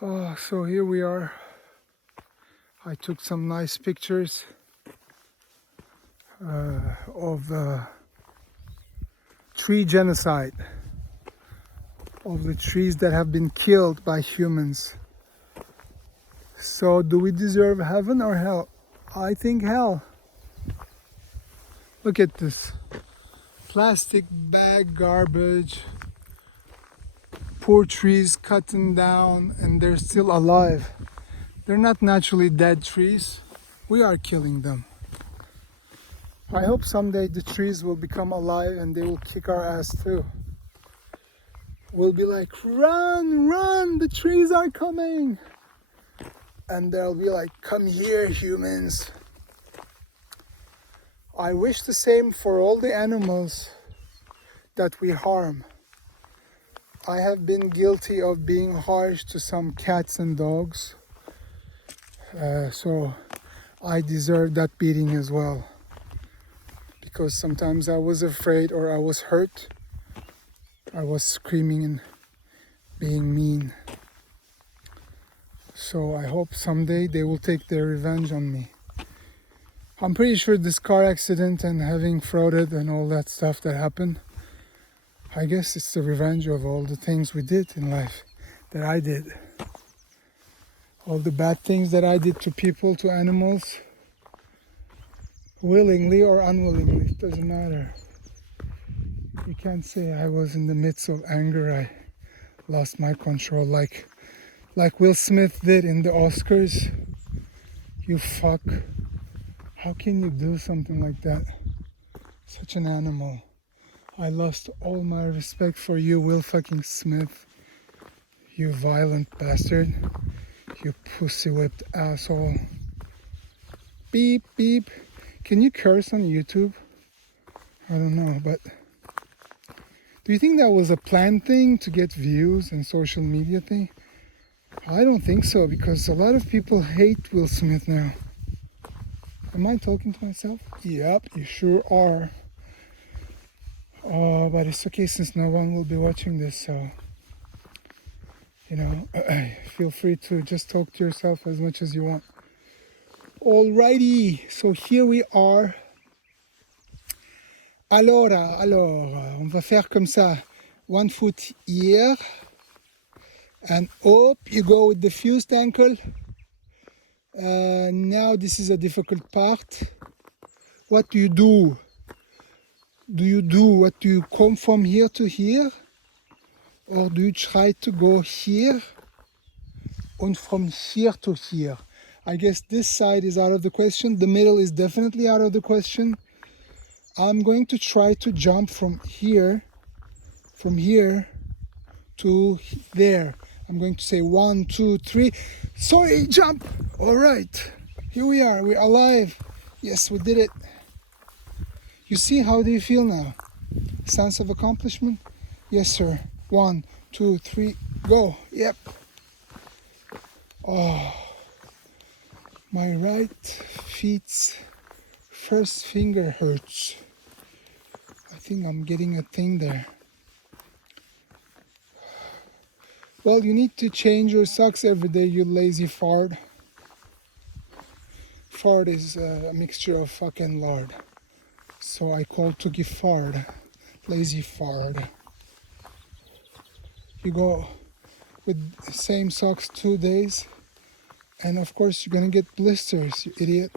So here we are. I took some nice pictures of the tree genocide, of the trees that have been killed by humans. So do we deserve heaven or hell? I think hell. Look at this. Plastic bag garbage. Poor trees cutting down and they're still alive. They're not naturally dead trees. We are killing them. I hope someday the trees will become alive and they will kick our ass too. We'll be like, run, run, the trees are coming. And they'll be like, come here, humans. I wish the same for all the animals that we harm. I have been guilty of being harsh to some cats and dogs. So I deserve that beating as well. Because sometimes I was afraid or I was hurt. I was screaming and being mean. So I hope someday they will take their revenge on me. I'm pretty sure this car accident and having frauded and all that stuff that happened, I guess it's the revenge of all the things we did in life, that I did. All the bad things that I did to people, to animals, willingly or unwillingly, it doesn't matter. You can't say I was in the midst of anger, I lost my control like Will Smith did in the Oscars. You fuck. How can you do something like that? Such an animal. I lost all my respect for you, Will fucking Smith. You violent bastard. You pussy whipped asshole. Beep, beep. Can you curse on YouTube? I don't know, but do you think that was a planned thing to get views and social media thing? I don't think so, because a lot of people hate Will Smith now. Am I talking to myself? Yep, you sure are. Oh, but it's okay since no one will be watching this, so, you know, feel free to just talk to yourself as much as you want. Alrighty, so here we are. Alors, on va faire comme ça. 1 foot here. And up you go with the fused ankle. Now this is a difficult part. What do you do? Do you come from here to here? Or do you try to go here? And from here to here? I guess this side is out of the question. The middle is definitely out of the question. I'm going to try to jump from here to there. I'm going to say 1, 2, 3. Sorry, jump! All right, here we are. We're alive. Yes, we did it. You see, how do you feel now? Sense of accomplishment? Yes, sir. 1, 2, 3, go. Yep. Oh, my right feet's first finger hurts. I think I'm getting a thing there. Well, you need to change your socks every day, you lazy fart. Fart is a mixture of fuck and lard. So I call Tuki fart, lazy fart. You go with the same socks 2 days, and of course you're gonna get blisters, you idiot.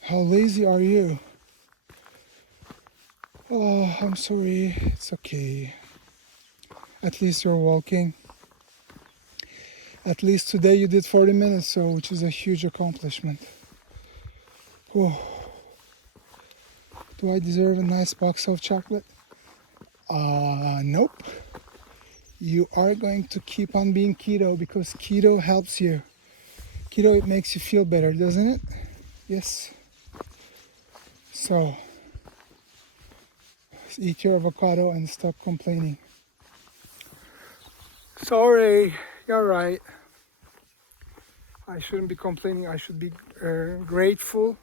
How lazy are you? Oh, I'm sorry, it's okay. At least you're walking. At least today you did 40 minutes, so which is a huge accomplishment. Oh. Do I deserve a nice box of chocolate? Nope. You are going to keep on being keto because keto helps you. Keto, it makes you feel better, doesn't it? Yes. So, eat your avocado and stop complaining. Sorry, you're right. I shouldn't be complaining. I should be grateful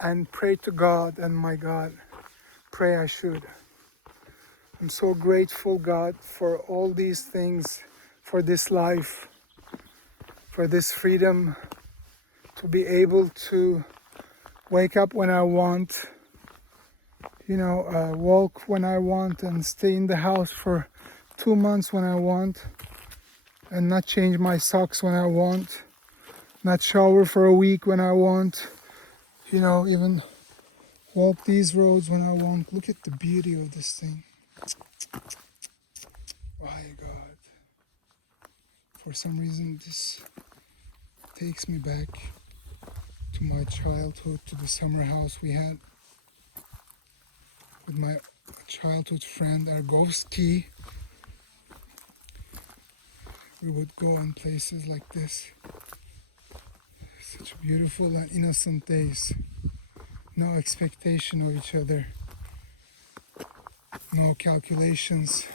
and pray to God. And my God, pray I should. I'm so grateful, God, for all these things, for this life, for this freedom to be able to wake up when I want, walk when I want, and stay in the house for 2 months when I want, and not change my socks when I want, not shower for a week when I want, even walk these roads when I want. Look at the beauty of this thing. My God. For some reason, this takes me back to my childhood, to the summer house we had with my childhood friend Argovsky. We would go on places like this. Such beautiful and innocent days. No expectation of each other. No calculations.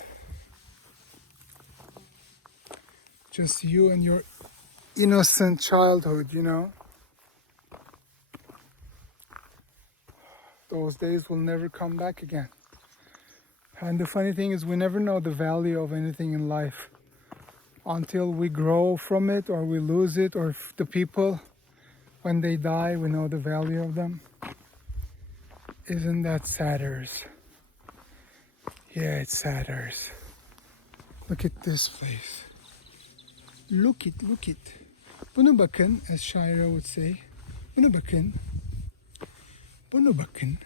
Just you and your innocent childhood, Those days will never come back again. And the funny thing is, we never know the value of anything in life until we grow from it, or we lose it, or the people, when they die, we know the value of them. Isn't that sadders? Yeah, it sadders. Look at this place. Look it. Bunu bakın, as Shira would say. Bunu bakın. Bunu bakın.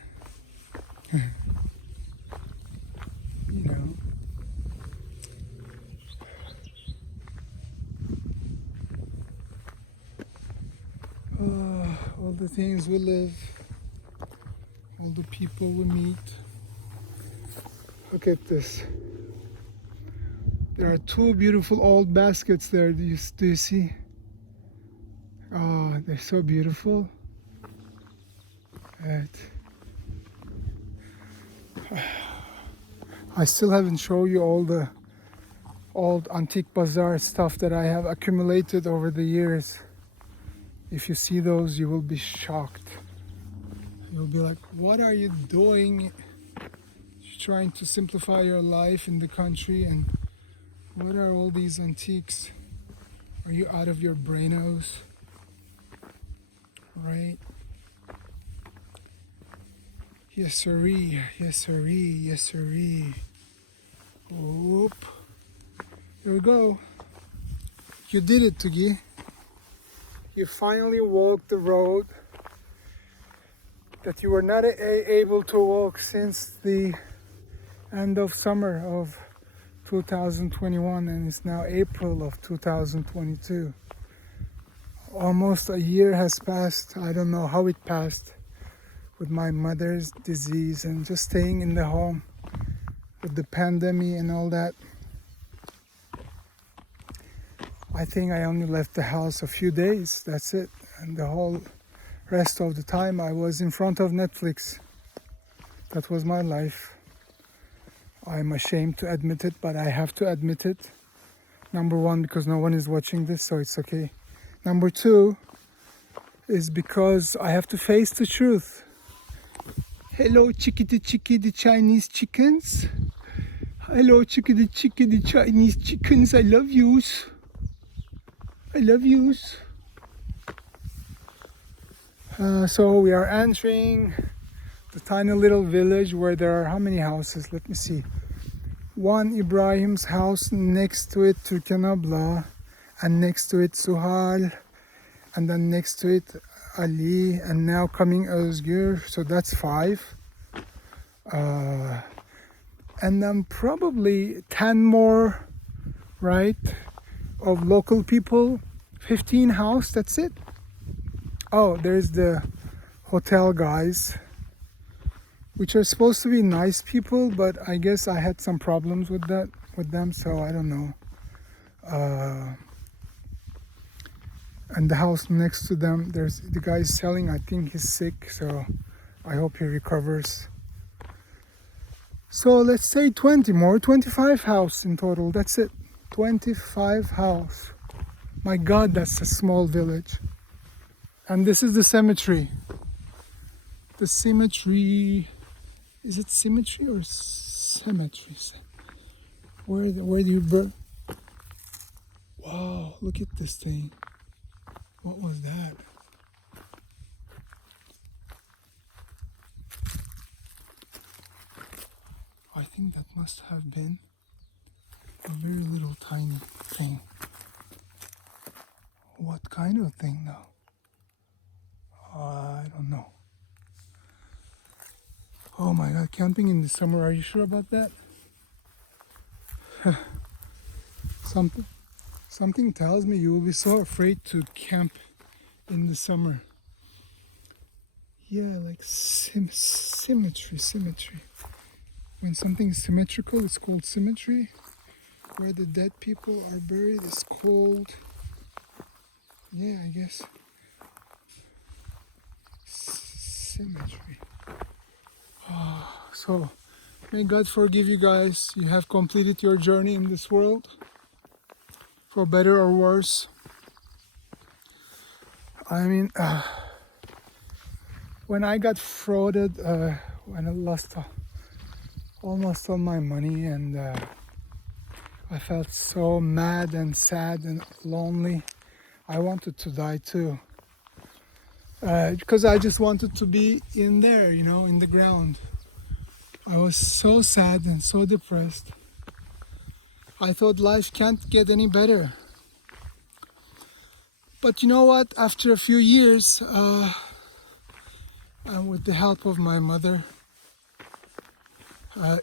All the things we live, all the people we meet. Look at this. There are two beautiful old baskets there. Do you see? Oh, they're so beautiful. I still haven't shown you all the old antique bazaar stuff that I have accumulated over the years. If you see those, you will be shocked. You'll be like, what are you doing? You're trying to simplify your life in the country, and what are all these antiques? Are you out of your brainos? Right? Yes, sirree. Yes, sirree. Yes, sirree. Whoop. There we go. You did it, Tugi. You finally walked the road that you were not able to walk since the end of summer of 2021, and it's now April of 2022. Almost a year has passed. I don't know how it passed, with my mother's disease and just staying in the home with the pandemic and all that. I think I only left the house a few days, that's it. And the whole rest of the time I was in front of Netflix. That was my life. I'm ashamed to admit it, but I have to admit it. Number one, because no one is watching this, so it's okay. Number two is because I have to face the truth. Hello, chickadee Chinese chickens. Hello, chickadee Chinese chickens. I love yous. I love yous. So we are entering the tiny little village where there are how many houses? Let me see. One Ibrahim's house, next to it Turkan Abla, and next to it Suhal, and then next to it Ali, and now coming Özgür, so that's 5. And then probably 10 more, right, of local people. 15 house, that's it. Oh, there's the hotel guys, which are supposed to be nice people, but I guess I had some problems with them, so I don't know. And the house next to them, there's the guy selling. I think he's sick, so I hope he recovers. So let's say 20 more, 25 house in total. That's it, 25 house. My God, that's a small village. And this is the cemetery. The cemetery. Is it cemetery or cemetery? Where do you burn? this thing. What was that? I think that must have been a very little tiny thing. What kind of thing though? I don't know. Oh my god, camping in the summer, are you sure about that? Something tells me you will be so afraid to camp in the summer. Yeah, like symmetry. When something is symmetrical, it's called symmetry. Where the dead people are buried is called, yeah, I guess, symmetry. So, may God forgive you guys. You have completed your journey in this world, for better or worse. I mean, when I got frauded, when I lost almost all my money, and I felt so mad and sad and lonely. I wanted to die too. Because I just wanted to be in there, you know, in the ground. I was so sad and so depressed. I thought life can't get any better. But you know what? After a few years, and with the help of my mother,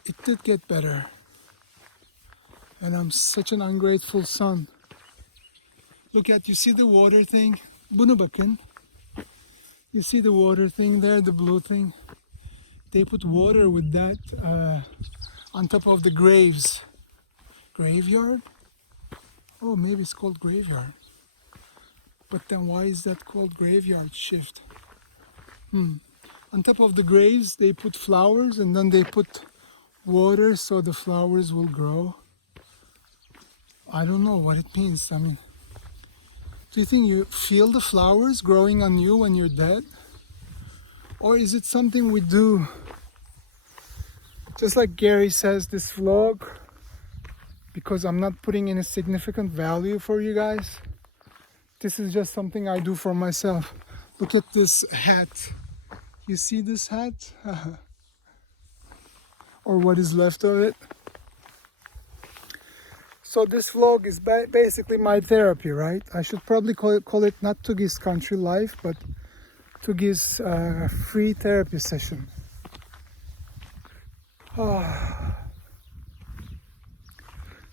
it did get better. And I'm such an ungrateful son. Look at, you see the water thing? Buna bakın. You see the water thing there, the blue thing? They put water with that on top of the graves. Graveyard? Oh, maybe it's called graveyard. But then why is that called graveyard shift? On top of the graves, they put flowers, and then they put water so the flowers will grow. I don't know what it means. I mean, do you think you feel the flowers growing on you when you're dead? Or is it something we do? Just like Gary says, this vlog, because I'm not putting any significant value for you guys, this is just something I do for myself. Look at this hat. You see this hat? Or what is left of it? So this vlog is basically my therapy, right? I should probably call it not Tugi's Country Life, but Tugi's free therapy session.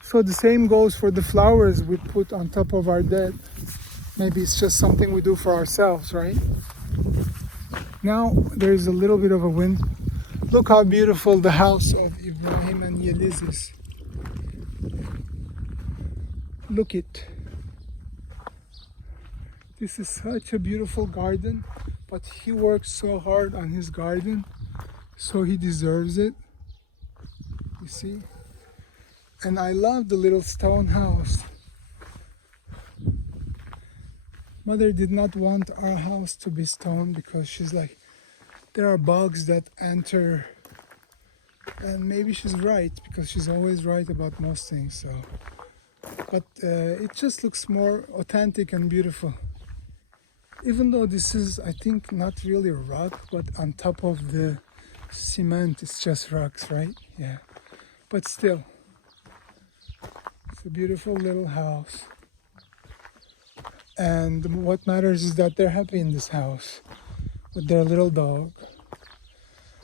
So the same goes for the flowers we put on top of our dead. Maybe it's just something we do for ourselves, right? Now there's a little bit of a wind. Look how beautiful the house of Ibrahim and Yeliz is. Look it. This is such a beautiful garden, but he works so hard on his garden, so he deserves it. You see? And I love the little stone house. Mother did not want our house to be stone because she's like, there are bugs that enter. And maybe she's right, because she's always right about most things. So, but it just looks more authentic and beautiful. Even though this is, I think, not really rock, but on top of the cement, it's just rocks, right? Yeah. But still, it's a beautiful little house. And what matters is that they're happy in this house with their little dog.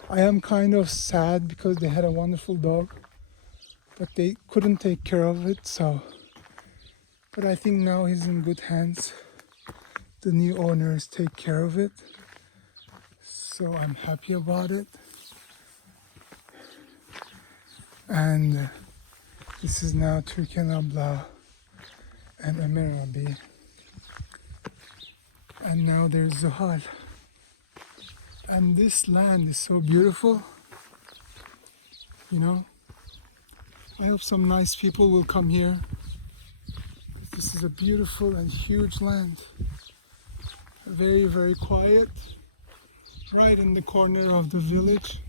I am kind of sad because they had a wonderful dog, but they couldn't take care of it, so. But I think now he's in good hands. The new owners take care of it, so I'm happy about it. And this is now Türkan Abla and Ömer Abi. And now there's Zuhal. And this land is so beautiful, you know. I hope some nice people will come here. This is a beautiful and huge land. Very, very quiet, right in the corner of the village.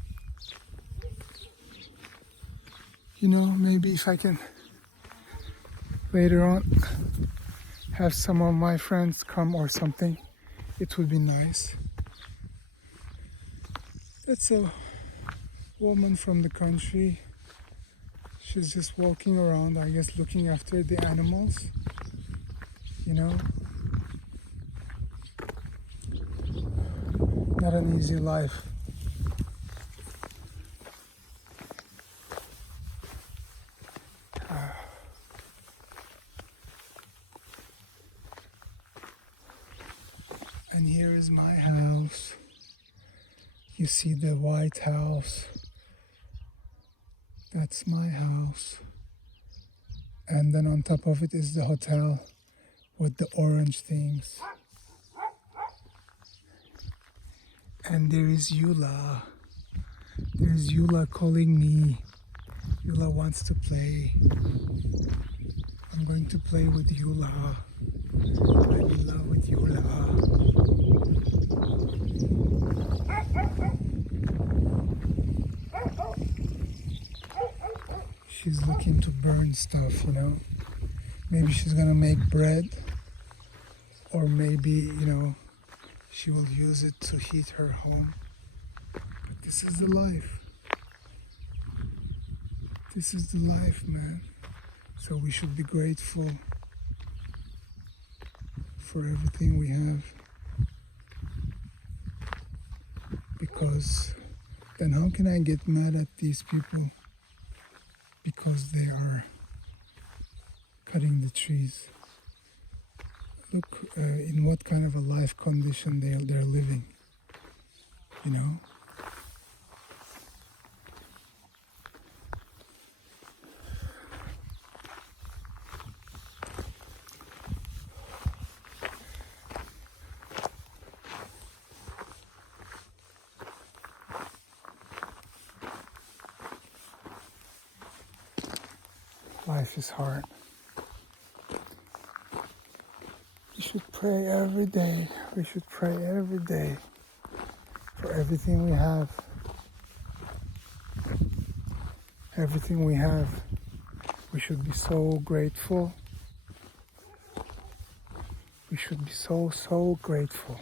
You know, maybe if I can later on have some of my friends come or something. It would be nice. That's a woman from the country. She's just walking around, I guess, looking after the animals, you know. Not an easy life. And here is my house. You see the white house. That's my house. And then on top of it is the hotel with the orange things. And there is Yula. There's Yula calling me. Yula wants to play. I'm going to play with Yula. I'm in love with Yula. She's looking to burn stuff, you know. Maybe she's gonna make bread, or maybe, you know, she will use it to heat her home. But this is the life. This is the life, man. So we should be grateful for everything we have. Because then how can I get mad at these people? Because they are cutting the trees. Look in what kind of a life condition they're living, you know? Life is hard. We should pray every day. We should pray every day for everything we have. Everything we have. We should be so grateful. We should be so grateful.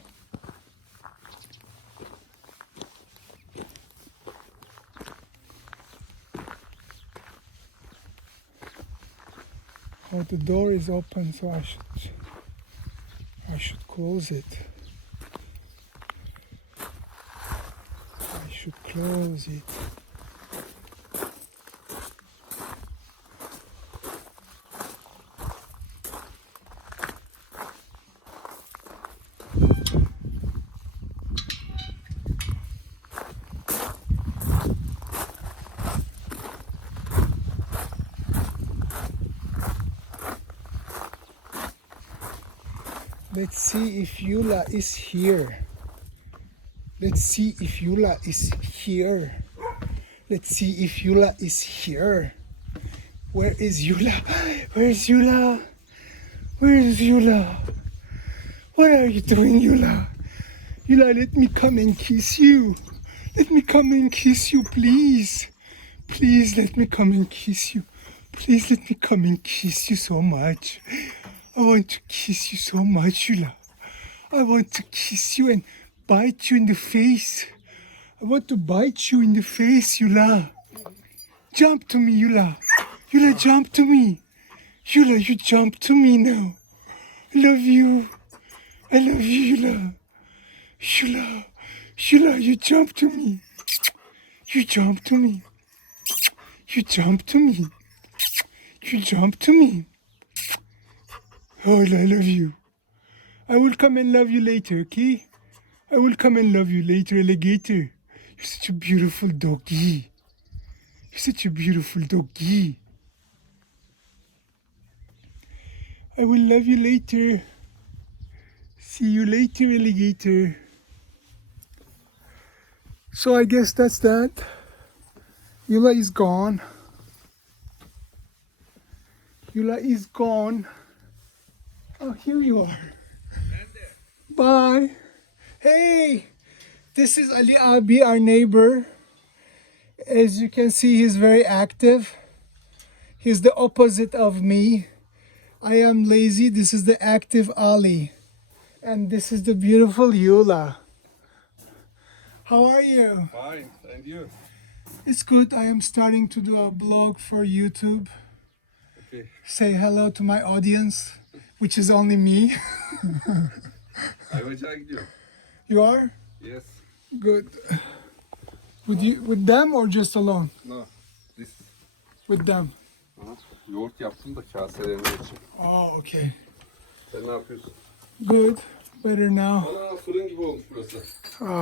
Oh, the door is open, so I should close it. I should close it. Let's see if Yula is here. Let's see if Yula is here. Let's see if Yula is here. Where is Yula? Where is Yula? Where is Yula? What are you doing, Yula? Yula, let me come and kiss you. Let me come and kiss you, please. Please let me come and kiss you. Please let me come and kiss you so much. I want to kiss you so much, Yula. I want to kiss you and bite you in the face. I want to bite you in the face, Yula. Jump to me, Yula. Yula, jump to me. Yula, you jump to me now. I love you. I love you, Yula. Yula, Yula, you jump to me. You jump to me. You jump to me. You jump to me. Oh, I love you. I will come and love you later, okay? I will come and love you later, alligator. You're such a beautiful doggy. You're such a beautiful doggy. I will love you later. See you later, alligator. So I guess that's that. Yula is gone. Yula is gone. Oh, here you are. Bye. Hey, this is Ali Abi, our neighbor. As you can see, he's very active. He's the opposite of me. I am lazy. This is the active Ali. And this is the beautiful Yula. How are you? Fine, and you? It's good. I am starting to do a blog for YouTube. Okay. Say hello to my audience, which is only me. Ayvacık'a gidiyorum. You are? Yes. Good. With them or just alone? No. This. With them. Aha. Yoğurt yaptım da kaselerine için. Oh, okay. Sen ne yapıyorsun? Good. Better now. Ana fırın gibi olmuş burası.